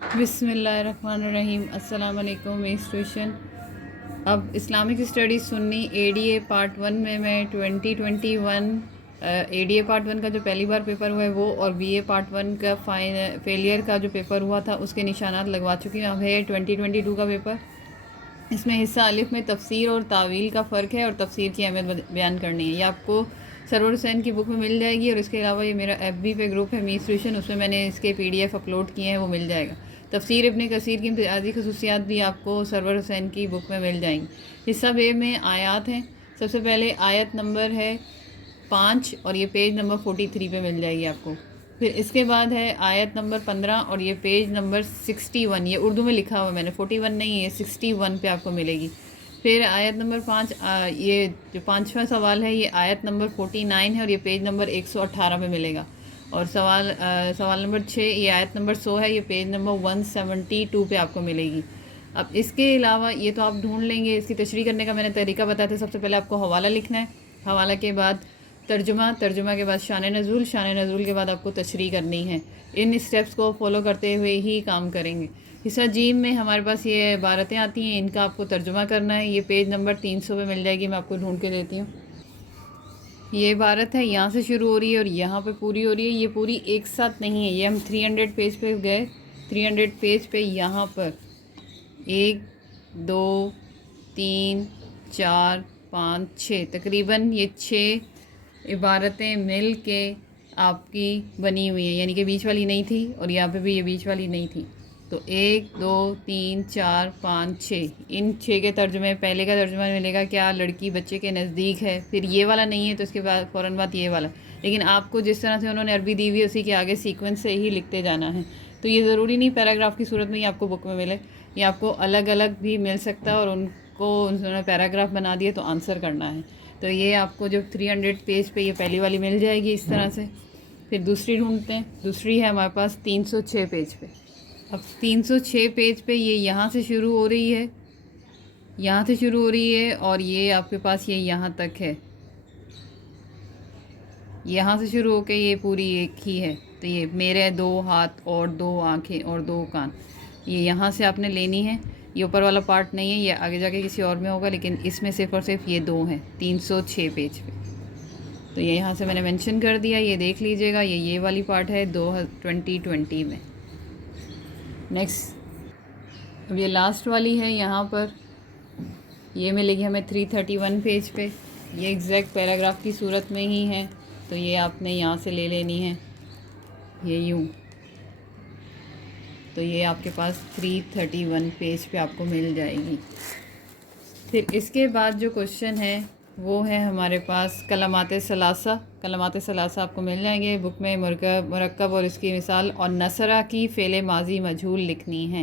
بسم اللہ الرحمن الرحیم۔ السلام علیکم میس ٹیوشن۔ اب اسلامک اسٹڈیز سنی اے ڈی اے پارٹ 1 میں 2021 اے ڈی اے پارٹ 1 کا جو پہلی بار پیپر ہوا ہے وہ، اور بی اے پارٹ 1 کا فیلئر کا جو پیپر ہوا تھا اس کے نشانات لگوا چکی ہوں۔ اب ہے 2022 کا پیپر۔ اس میں حصہ الف میں تفسیر اور تعویل کا فرق ہے اور تفسیر کی اہمیت بیان کرنی ہے۔ یہ آپ کو سرور حسین کی بک میں مل جائے گی، اور اس کے علاوہ یہ میرا ایف بی پہ گروپ ہے میس ٹیوشن، اس میں میں نے اس کے پی ڈی ایف اپلوڈ کیے ہیں، وہ مل جائے گا۔ تفسیر ابن کثیر کی امتیازی خصوصیات بھی آپ کو سرور حسین کی بک میں مل جائیں گی۔ حصہ بے میں آیات ہیں۔ سب سے پہلے آیت نمبر ہے 5 اور یہ پیج نمبر 43 پہ مل جائے گی آپ کو۔ پھر اس کے بعد ہے آیت نمبر 15 اور یہ پیج نمبر 61، یہ اردو میں لکھا ہوا میں نے، 41 نہیں ہے، یہ 61 پہ آپ کو ملے گی۔ پھر آیت نمبر 5، یہ جو 5واں سوال ہے یہ آیت نمبر 49 ہے اور یہ پیج نمبر 118 پہ ملے گا۔ اور سوال نمبر 6، یہ آیت نمبر 100 ہے، یہ پیج نمبر 172 پہ آپ کو ملے گی۔ اب اس کے علاوہ یہ تو آپ ڈھونڈ لیں گے، اس کی تشریح کرنے کا میں نے طریقہ بتایا تھا۔ سب سے پہلے آپ کو حوالہ لکھنا ہے، حوالہ کے بعد ترجمہ کے بعد شان نزول کے بعد آپ کو تشریح کرنی ہے۔ ان اسٹیپس کو فالو کرتے ہوئے ہی کام کریں گے۔ حصہ جیم میں ہمارے پاس یہ عبارتیں آتی ہیں، ان کا آپ کو ترجمہ کرنا ہے۔ یہ پیج نمبر 300 پہ مل جائے گی، میں آپ کو ڈھونڈ کے دیتی ہوں۔ یہ عبارت ہے، یہاں سے شروع ہو رہی ہے اور یہاں پہ پوری ہو رہی ہے۔ یہ پوری ایک ساتھ نہیں ہے، یہ ہم 300 پیج پہ گئے، 300 پیج پہ یہاں پر 1 2 3 4 5 6 تقریباً یہ 6 عبارتیں مل کے آپ کی بنی ہوئی ہیں، یعنی کہ بیچ والی نہیں تھی، اور یہاں پہ بھی یہ بیچ والی نہیں تھی۔ تو 1 2 3 4 5 6، ان 6 کے ترجمے، پہلے کا ترجمہ ملے گا کیا، لڑکی بچے کے نزدیک ہے۔ پھر یہ والا نہیں ہے تو اس کے بعد فوراً بعد یہ والا، لیکن آپ کو جس طرح سے انہوں نے عربی دی ہوئی ہے اسی کے آگے سیکوینس سے ہی لکھتے جانا ہے۔ تو یہ ضروری نہیں پیراگراف کی صورت میں ہی آپ کو بک میں ملے، یہ آپ کو الگ الگ بھی مل سکتا ہے، اور ان کو انہوں نے پیراگراف بنا دیے تو آنسر کرنا ہے۔ تو یہ آپ کو جب 300 پیج پہ یہ پہلی والی مل جائے گی اس طرح سے۔ پھر دوسری ڈھونڈتے ہیں، دوسری ہے ہمارے پاس 306 پیج پہ۔ اب 306 پیج پہ یہ یہاں سے شروع ہو رہی ہے، یہاں سے شروع ہو رہی ہے، اور یہ آپ کے پاس یہ یہاں تک ہے، یہاں سے شروع ہو کے یہ پوری ایک ہی ہے۔ تو یہ میرے 2 ہاتھ اور 2 آنکھیں اور 2 کان، یہ یہاں سے آپ نے لینی ہے۔ یہ اوپر والا پارٹ نہیں ہے، یہ آگے جا کے کسی اور میں ہوگا، لیکن اس میں صرف اور صرف یہ 2 ہیں 306 پیج پہ۔ تو یہ یہاں سے میں نے مینشن کر دیا، یہ دیکھ لیجئے گا، یہ والی پارٹ ہے 2020 میں۔ نیکسٹ، اب یہ لاسٹ والی ہے، یہاں پر یہ ملے گی ہمیں 331 پیج پہ، یہ ایگزیکٹ پیراگراف کی صورت میں ہی ہے، تو یہ آپ نے یہاں سے لے لینی ہے، یہ یوں۔ تو یہ آپ کے پاس 331 پیج پہ آپ کو مل جائے گی۔ پھر اس کے بعد جو کوشچن ہے وہ ہے ہمارے پاس کلمات ثلاثہ۔ کلمات ثلاثہ آپ کو مل جائیں گے بک میں، مرکب اور اس کی مثال، اور نصرہ کی فعل ماضی مجہول لکھنی ہے۔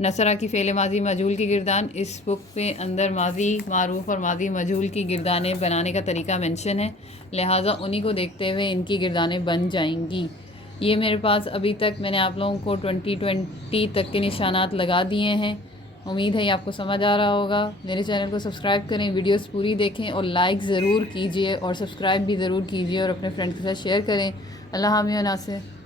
نصرہ کی فعل ماضی مجہول کی گردان اس بک کے اندر ماضی معروف اور ماضی مجہول کی گردانیں بنانے کا طریقہ مینشن ہے، لہٰذا انہی کو دیکھتے ہوئے ان کی گردانیں بن جائیں گی۔ یہ میرے پاس ابھی تک میں نے آپ لوگوں کو 2020 تک کے نشانات لگا دیے ہیں۔ امید ہے یہ آپ کو سمجھ آ رہا ہوگا۔ میرے چینل کو سبسکرائب کریں، ویڈیوز پوری دیکھیں، اور لائک ضرور کیجئے، اور سبسکرائب بھی ضرور کیجئے، اور اپنے فرینڈ کے ساتھ شیئر کریں۔ اللہ حافظ۔